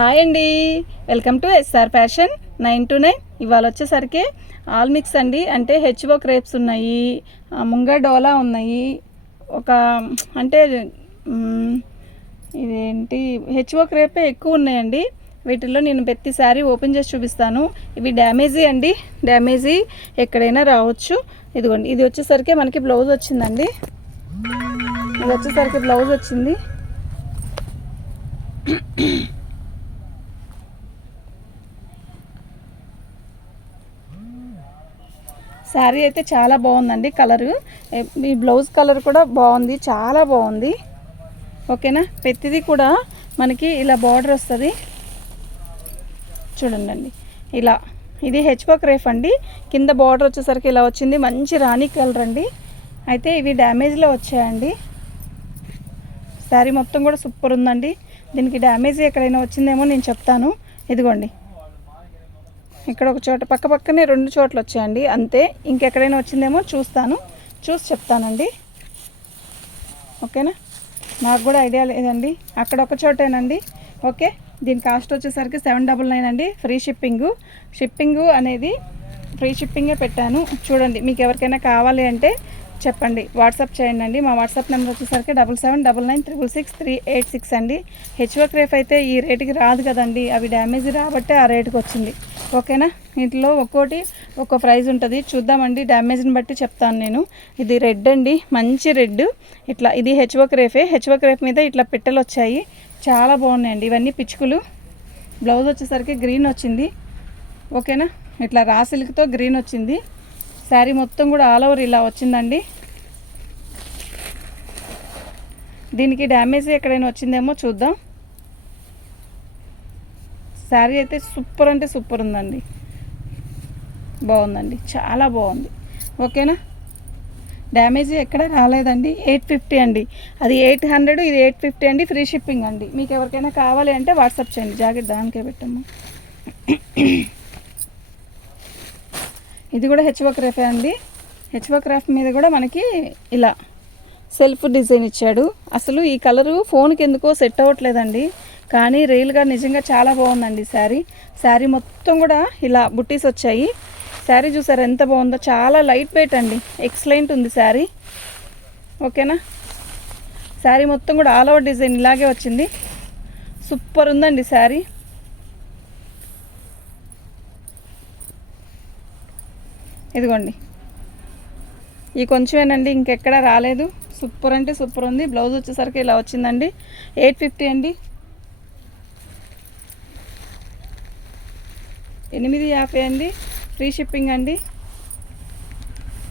Hi అండి, welcome to SR fashion 929. ఇవాళ వచ్చేసరికి ఆల్ మిక్స్ అండి. అంటే హెచ్ఓ క్రేప్స్ ఉన్నాయి, ముంగా డోలా ఉన్నాయి, ఒక అంటే ఇదేంటి హెచ్ఓ క్రేపే ఎక్కువ ఉన్నాయండి. వీటిల్లో నేను ప్రతి శారీ ఓపెన్ చేసి చూపిస్తాను. ఇవి డ్యామేజీ అండి, డ్యామేజీ ఎక్కడైనా రావచ్చు. ఇదిగోండి, ఇది వచ్చేసరికి మనకి బ్లౌజ్ వచ్చిందండి. ఇది వచ్చేసరికి బ్లౌజ్ వచ్చింది. శారీ అయితే చాలా బాగుందండి. కలరు, ఈ బ్లౌజ్ కలర్ కూడా బాగుంది, చాలా బాగుంది. ఓకేనా, ప్రతిదీ కూడా మనకి ఇలా బార్డర్ వస్తుంది చూడండి. ఇలా ఇది హెచ్ఓ క్రేప్ అండి. కింద బార్డర్ వచ్చేసరికి ఇలా వచ్చింది, మంచి రాణి కలర్ అండి. అయితే ఇవి డ్యామేజ్లో వచ్చాయండి. శారీ మొత్తం కూడా సూపర్ ఉందండి. దీనికి డ్యామేజ్ ఎక్కడైనా వచ్చిందేమో నేను చెప్తాను. ఇదిగోండి, ఇక్కడ ఒక చోట పక్కనే 2 చోట్ల వచ్చాయండి అంతే. ఇంకెక్కడైనా వచ్చిందేమో చూసి చెప్తానండి. ఓకేనా, నాకు కూడా ఐడియా లేదండి. అక్కడ ఒక చోటేనండి. ఓకే, దీని కాస్ట్ వచ్చేసరికి 799 అండి. ఫ్రీ షిప్పింగు అనేది ఫ్రీ షిప్పింగే పెట్టాను. చూడండి, మీకు ఎవరికైనా కావాలి అంటే చెప్పండి, వాట్సాప్ చేయండి అండి. మా వాట్సాప్ నెంబర్ వచ్చేసరికి 7799966386 అండి. హెచ్ఓ క్రేప్ అయితే ఈ రేటుకి రాదు కదండి, అవి డ్యామేజ్ రాబట్టే ఆ రేటుకి వచ్చింది. ఓకేనా, ఇంట్లో ఒక్కో ప్రైజ్ ఉంటుంది. చూద్దామండి, డ్యామేజ్ని బట్టి చెప్తాను నేను. ఇది రెడ్ అండి, మంచి రెడ్. ఇట్లా ఇది హెచ్ఓ క్రేప్ మీద ఇట్లా పిట్టలు వచ్చాయి, చాలా బాగున్నాయండి. ఇవన్నీ పిచ్చుకులు. బ్లౌజ్ వచ్చేసరికి గ్రీన్ వచ్చింది. ఓకేనా, ఇట్లా రా సిల్క్తో గ్రీన్ వచ్చింది. శారీ మొత్తం కూడా ఆల్ ఓవర్ ఇలా వచ్చిందండి. దీనికి డ్యామేజ్ ఎక్కడైనా వచ్చిందేమో చూద్దాం. శారీ అయితే సూపర్ అంటే సూపర్ ఉందండి, బాగుందండి, చాలా బాగుంది. ఓకేనా, డ్యామేజ్ ఎక్కడ రాలేదండి. 850 అండి, అది 800, ఇది 850 అండి. ఫ్రీ షిప్పింగ్ అండి. మీకు ఎవరికైనా కావాలి అంటే వాట్సాప్ చేయండి. జాకెట్ దానికే పెట్టాము. ఇది కూడా హెచ్ఓ క్రేపే అండి. హెచ్ఓ క్రాఫ్ట్ మీద కూడా మనకి ఇలా సెల్ఫ్ డిజైన్ ఇచ్చాడు. అసలు ఈ కలరు ఫోన్కి ఎందుకో సెట్ అవ్వట్లేదండి, కానీ రియల్గా నిజంగా చాలా బాగుందండి. శారీ మొత్తం కూడా ఇలా బుట్టీస్ వచ్చాయి. శారీ చూసారు ఎంత బాగుందో, చాలా లైట్ వెయిట్ అండి, ఎక్సలెంట్ ఉంది శారీ. ఓకేనా, శారీ మొత్తం కూడా ఆల్ ఓవర్ డిజైన్ ఇలాగే వచ్చింది, సూపర్ ఉందండి శారీ. ఇదిగోండి, ఈ కొంచెమేనండి, ఇంకెక్కడ రాలేదు. సూపర్ అంటే సూపర్ ఉంది. బ్లౌజ్ వచ్చేసరికి ఇలా వచ్చిందండి. 850 అండి. 850 అండి. ఫ్రీ షిప్పింగ్ అండి.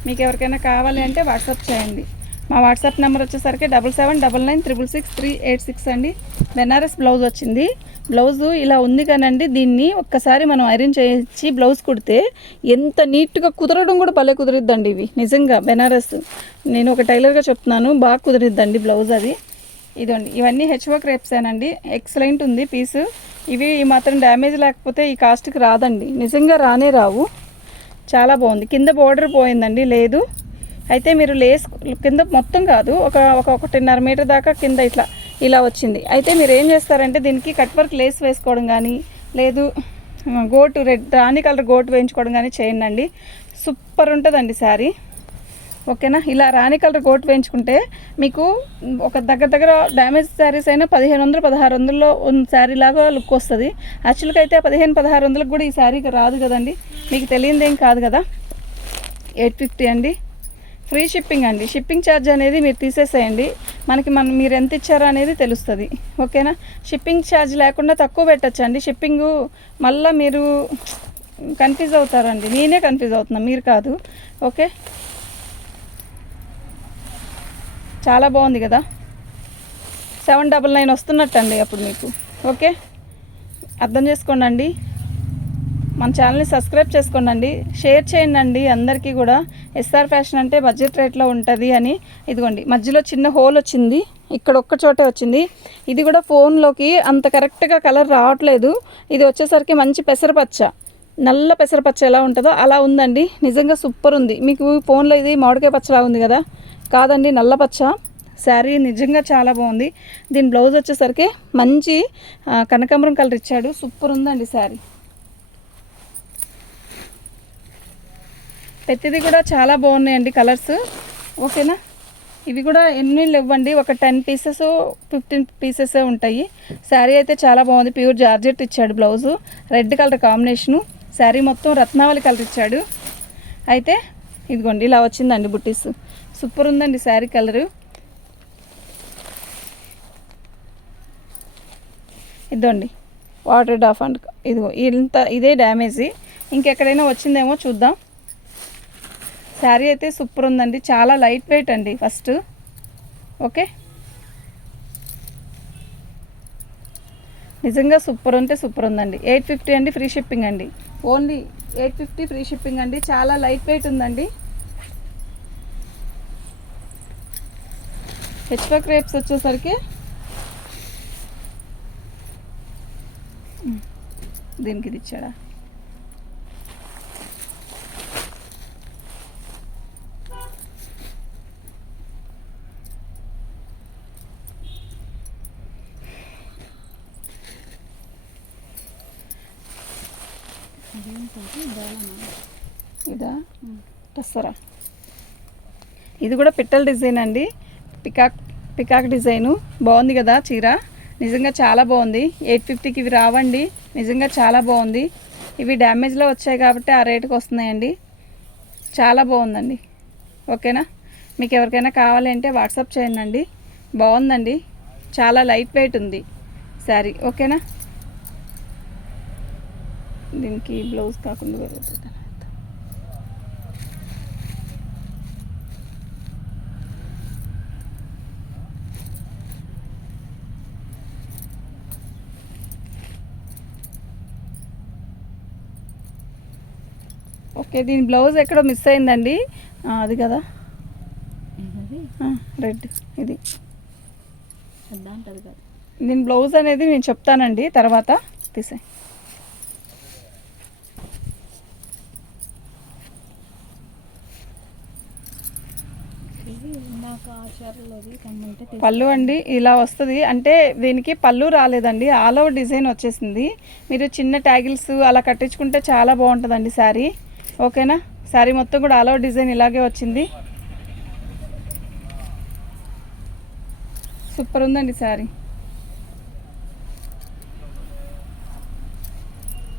మీకు ఎవరికైనా కావాలి అంటే వాట్సాప్ చేయండి. మా వాట్సాప్ నెంబర్ వచ్చేసరికి 7799966386 అండి. బెనారస్ బ్లౌజ్ వచ్చింది. బ్లౌజు ఇలా ఉంది కానండి, దీన్ని ఒక్కసారి మనం ఐరన్ చేయించి బ్లౌజ్ కుడితే ఎంత నీట్గా కుదరడం కూడా భలే కుదిరిద్దండి. ఇవి నిజంగా బెనారస్, నేను ఒక టైలర్గా చెప్తున్నాను, బాగా కుదిరిద్దండి బ్లౌజ్ అది. ఇదండి, ఇవన్నీ హెచ్ఓ క్రేప్సేనండి. ఎక్సలెంట్ ఉంది పీసు. ఇవి మాత్రం డ్యామేజ్ లేకపోతే ఈ కాస్ట్కి రాదండి, నిజంగా రానే రావు. చాలా బాగుంది. కింద బోర్డర్ పోయిందండి, లేదు. అయితే మీరు లేస్ కింద మొత్తం కాదు, ఒక 1.5 మీటర్ దాకా కింద ఇలా వచ్చింది. అయితే మీరు ఏం చేస్తారంటే దీనికి కట్ వర్క్ లేస్ వేసుకోవడం కానీ, లేదు గోటు రెడ్ రాణి కలర్ గోటు వేయించుకోవడం కానీ చేయండి. సూపర్ ఉంటుందండి శారీ. ఓకేనా, ఇలా రాణి కలర్ గోటు వేయించుకుంటే మీకు ఒక దగ్గర డ్యామేజ్ శారీస్ అయినా 1500, 1600లో ఉన్న శారీ లాగా లుక్ వస్తుంది. యాక్చువల్గా అయితే 1500-1600కి కూడా ఈ శారీకి రాదు కదండి, మీకు తెలియదేం కాదు కదా. 850 అండి. ఫ్రీ షిప్పింగ్ అండి. షిప్పింగ్ ఛార్జ్ అనేది మీరు తీసేసేయండి, మీరు ఎంత ఇచ్చారో అనేది తెలుస్తుంది. ఓకేనా, షిప్పింగ్ ఛార్జ్ లేకుండా తక్కువ పెట్టచ్చండి. షిప్పింగు మళ్ళీ మీరు కన్ఫ్యూజ్ అవుతారండి, నేనే కన్ఫ్యూజ్ అవుతున్నా, మీరు కాదు. ఓకే, చాలా బాగుంది కదా. 799 వస్తున్నట్టండి అప్పుడు మీకు. ఓకే, అర్థం చేసుకోండి. మన ఛానల్ని సబ్స్క్రైబ్ చేసుకోండి, షేర్ చేయండి అందరికీ కూడా. ఎస్ఆర్ ఫ్యాషన్ అంటే బడ్జెట్ రేట్లో ఉంటుంది అని. ఇదిగోండి, మధ్యలో చిన్న హోల్ వచ్చింది, ఇక్కడ ఒక్క చోటే వచ్చింది. ఇది కూడా ఫోన్లోకి అంత కరెక్ట్గా కలర్ రావట్లేదు. ఇది వచ్చేసరికి మంచి పెసరపచ్చ, నల్ల పెసరపచ్చ ఎలా ఉంటుందో అలా ఉందండి. నిజంగా సూపర్ ఉంది. మీకు ఫోన్లో ఇది మామిడికాయ పచ్చలా ఉంది కదా, కాదండి, నల్ల పచ్చ. శారీ నిజంగా చాలా బాగుంది. దీని బ్లౌజ్ వచ్చేసరికి మంచి కనకాంబరం కలర్ ఇచ్చాడు. సూపర్ ఉందండి శారీ. ప్రతిదీ కూడా చాలా బాగున్నాయండి కలర్స్. ఓకేనా, ఇవి కూడా ఎన్ని ఇవ్వండి, ఒక 10 పీసెస్ 15 పీసెస్ ఉంటాయి. శారీ అయితే చాలా బాగుంది. ప్యూర్ జార్జెట్ ఇచ్చాడు. Blouse red colour combination. Sari మొత్తం రత్నావళి కలర్ ఇచ్చాడు. అయితే ఇదిగోండి ఇలా వచ్చిందండి బుట్టీస్. సూపర్ ఉందండి శారీ కలరు. ఇదండి వాటర్ డాఫ్ అండ్ ఇదిగో ఇదే డ్యామేజీ. ఇంకెక్కడైనా వచ్చిందేమో చూద్దాం. శారీ అయితే సూపర్ ఉందండి. చాలా లైట్ వెయిట్ అండి ఫస్ట్. ఓకే, నిజంగా సూపర్ ఉంటే సూపర్ ఉందండి. 850 అండి, ఫ్రీ షిప్పింగ్ అండి. ఓన్లీ 850 ఫ్రీ షిప్పింగ్ అండి. చాలా లైట్ వెయిట్ ఉందండి. హెచ్వర్క్ రేప్స్ వచ్చేసరికి దీనికి ఇది ఇచ్చాడా, ఇదా టస్సరా. ఇది కూడా పిట్టల డిజైన్ అండి. పికాక్ డిజైను బాగుంది కదా చీర. నిజంగా చాలా బాగుంది. 850కి ఇవి రావండి. నిజంగా చాలా బాగుంది. ఇవి డ్యామేజ్లో వచ్చాయి కాబట్టి ఆ రేటుకి వస్తున్నాయండి. చాలా బాగుందండి. ఓకేనా, మీకు ఎవరికైనా కావాలంటే వాట్సాప్ చేయండి. బాగుందండి, చాలా లైట్ వెయిట్ ఉంది శారీ. ఓకేనా, దీనికి బ్లౌజ్ కాకుండా వేరే ఓకే. దీని బ్లౌజ్ ఎక్కడో మిస్ అయిందండి. అది కదా రెడ్, ఇది దీని బ్లౌజ్ అనేది నేను చెప్తానండి తర్వాత. తీసే పళ్ళు అండి ఇలా వస్తుంది. అంటే దీనికి పళ్ళు రాలేదండి, ఆల్ ఓవర్ డిజైన్ వచ్చేసింది. మీరు చిన్న ట్యాగిల్స్ అలా కట్టించుకుంటే చాలా బాగుంటుందండి శారీ. ఓకేనా, శారీ మొత్తం కూడా ఆల్ ఓవర్ డిజైన్ ఇలాగే వచ్చింది. సూపర్ ఉందండి శారీ.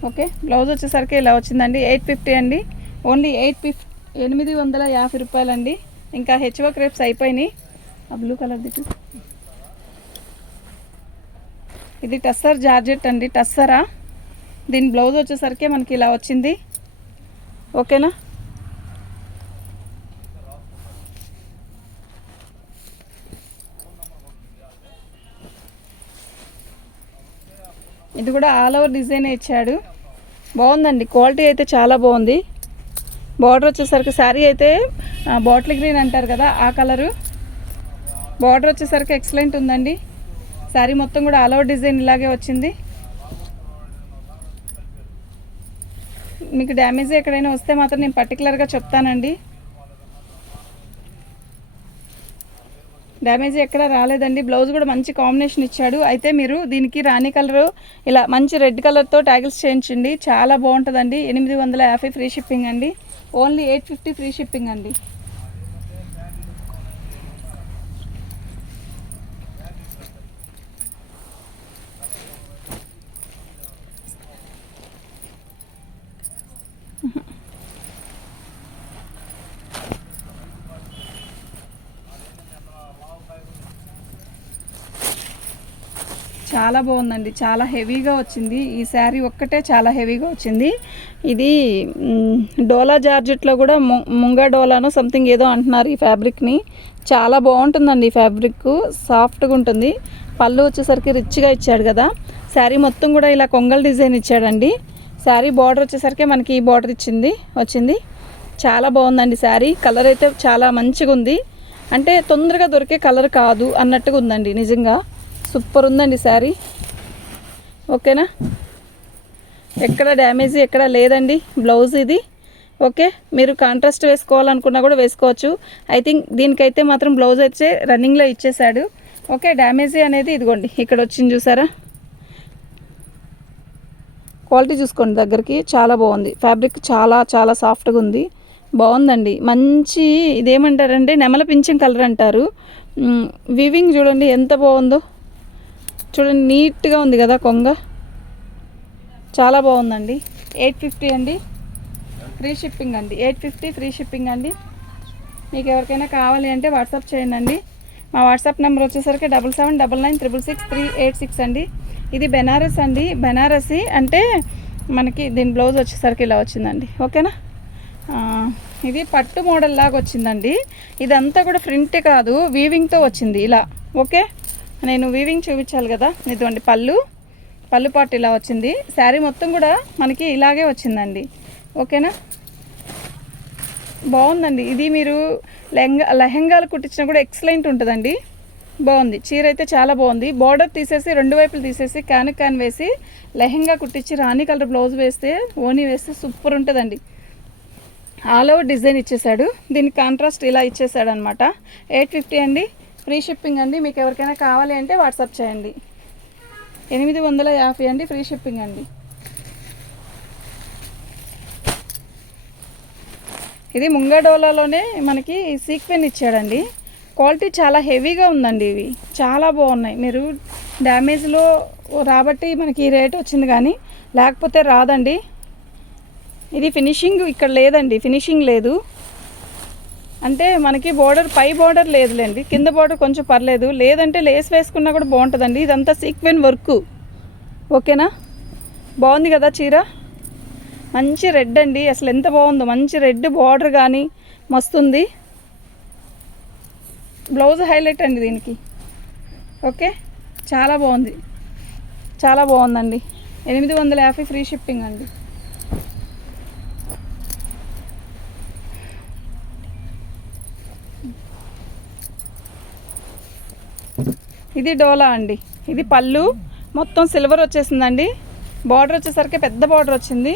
ఓకే, బ్లౌజ్ వచ్చేసరికి ఇలా వచ్చిందండి. 850 అండి. ఓన్లీ 850 రూపాయలండి. ఇంకా హెచ్వర్క్ రేప్స్ అయిపోయినాయి. ఆ బ్లూ కలర్ దిట్టు, ఇది టస్సర్ జార్జెట్ అండి. టస్సరా. దీని బ్లౌజ్ వచ్చేసరికి మనకి ఇలా వచ్చింది. ఓకేనా, ఇది కూడా ఆల్ ఓవర్ డిజైన్ ఇచ్చాడు. బాగుందండి, క్వాలిటీ అయితే చాలా బాగుంది. బార్డర్ వచ్చేసరికి శారీ అయితే బాటిల్ గ్రీన్ అంటారు కదా ఆ కలరు. బార్డర్ వచ్చేసరికి ఎక్సలెంట్ ఉందండి. శారీ మొత్తం కూడా ఆల్ ఓవర్ డిజైన్ ఇలాగే వచ్చింది. మీకు డ్యామేజ్ ఎక్కడైనా వస్తే మాత్రం నేను పర్టికులర్గా చెప్తానండి. డ్యామేజ్ ఎక్కడ రాలేదండి. బ్లౌజ్ కూడా మంచి కాంబినేషన్ ఇచ్చాడు. అయితే మీరు దీనికి రాణి కలరు ఇలా మంచి రెడ్ కలర్తో ట్యాగిల్స్ చేయించండి, చాలా బాగుంటుందండి. 850 ఫ్రీ షిప్పింగ్ అండి. ఓన్లీ 850 ఫ్రీ షిప్పింగ్ అండి. చాలా బాగుందండి, చాలా హెవీగా వచ్చింది. ఈ శారీ ఒక్కటే చాలా హెవీగా వచ్చింది. ఇది డోలా జార్జెట్లో కూడా ముంగా డోలానో సంథింగ్ ఏదో అంటున్నారు ఈ ఫ్యాబ్రిక్ని. చాలా బాగుంటుందండి ఈ ఫ్యాబ్రిక్, సాఫ్ట్గా ఉంటుంది. పళ్ళు వచ్చేసరికి రిచ్గా ఇచ్చాడు కదా. శారీ మొత్తం కూడా ఇలా కొంగల్ డిజైన్ ఇచ్చాడండి. శారీ బార్డర్ వచ్చేసరికి మనకి ఈ బార్డర్ వచ్చింది. చాలా బాగుందండి శారీ. కలర్ అయితే చాలా మంచిగా ఉంది. అంటే తొందరగా దొరికే కలర్ కాదు అన్నట్టుగా ఉందండి. నిజంగా సూపర్ ఉందండి శారీ. ఓకేనా, ఎక్కడ డ్యామేజ్ ఎక్కడ లేదండి. బ్లౌజ్ ఇది ఓకే, మీరు కాంట్రాస్ట్ వేసుకోవాలనుకున్నా కూడా వేసుకోవచ్చు. ఐ థింక్ దీనికైతే మాత్రం బ్లౌజ్ అయితే రన్నింగ్లో ఇచ్చేసాడు. ఓకే, డ్యామేజీ అనేది ఇదిగోండి ఇక్కడ వచ్చింది చూసారా. క్వాలిటీ చూసుకోండి దగ్గరికి, చాలా బాగుంది. ఫ్యాబ్రిక్ చాలా చాలా సాఫ్ట్గా ఉంది, బాగుందండి. మంచి ఇదేమంటారంటే నెమల పింఛం కలర్ అంటారు. వీవింగ్ చూడండి ఎంత బాగుందో, చూడండి నీట్గా ఉంది కదా కొంగ, చాలా బాగుందండి. 850 అండి, ఫ్రీ షిప్పింగ్ అండి. 850 ఫ్రీ షిప్పింగ్ అండి. మీకు ఎవరికైనా కావాలి అంటే వాట్సాప్ చేయండి అండి. మా వాట్సాప్ నెంబర్ వచ్చేసరికి 7799666386 అండి. ఇది బెనారస్ అండి. బెనారసి అంటే మనకి దీని బ్లౌజ్ వచ్చేసరికి ఇలా వచ్చిందండి. ఓకేనా, ఇది పట్టు మోడల్ లాగా వచ్చిందండి. ఇదంతా కూడా ప్రింట్ కాదు, వీవింగ్తో వచ్చింది ఇలా. ఓకే, నేను వీవింగ్ చూపించాలి కదా. ఇదిగోండి పళ్ళు పాటు ఇలా వచ్చింది. శారీ మొత్తం కూడా మనకి ఇలాగే వచ్చిందండి. ఓకేనా, బాగుందండి. ఇది మీరు లెహంగాలు కుట్టించినా కూడా ఎక్సలెంట్ ఉంటుందండి. బాగుంది, చీర అయితే చాలా బాగుంది. బార్డర్ తీసేసి రెండు వైపులు తీసేసి క్యాన్ వేసి లెహంగా కుట్టించి రాణి కలర్ బ్లౌజ్ వేస్తే, ఓనీ వేస్తే సూపర్ ఉంటుందండి. ఆల్ ఓవర్ డిజైన్ ఇచ్చేసాడు. దీనికి కాంట్రాస్ట్ ఇలా ఇచ్చేసాడు అనమాట. 850 అండి, ఫ్రీ షిప్పింగ్ అండి. మీకు ఎవరికైనా కావాలి అంటే వాట్సాప్ చేయండి. 850 అండి, ఫ్రీ షిప్పింగ్ అండి. ఇది ముంగడోలాలోనే మనకి సీక్వెన్ ఇచ్చాడండి. క్వాలిటీ చాలా హెవీగా ఉందండి. ఇవి చాలా బాగున్నాయి. మీరు డ్యామేజ్లో రాబట్టి మనకి ఈ రేట్ వచ్చింది, కానీ లేకపోతే రాదండి. ఇది ఫినిషింగ్ ఇక్కడ లేదండి, ఫినిషింగ్ లేదు. అంటే మనకి పై బోర్డర్ లేదులేండి, కింద బోర్డర్ కొంచెం పర్లేదు. లేదంటే లేస్ వేసుకున్నా కూడా బాగుంటుందండి. ఇదంతా సీక్వెన్ వర్క్. ఓకేనా, బాగుంది కదా చీర. మంచి రెడ్ అండి, అసలు ఎంత బాగుందో. మంచి రెడ్ బార్డర్ కానీ మస్తుంది. బ్లౌజ్ హైలైట్ అండి దీనికి. ఓకే, చాలా బాగుంది, చాలా బాగుందండి. 850 ఫ్రీ షిప్పింగ్ అండి. ఇది డోలా అండి. ఇది పళ్ళు మొత్తం సిల్వర్ వచ్చేసిందండి. బార్డర్ వచ్చేసరికి పెద్ద బార్డర్ వచ్చింది.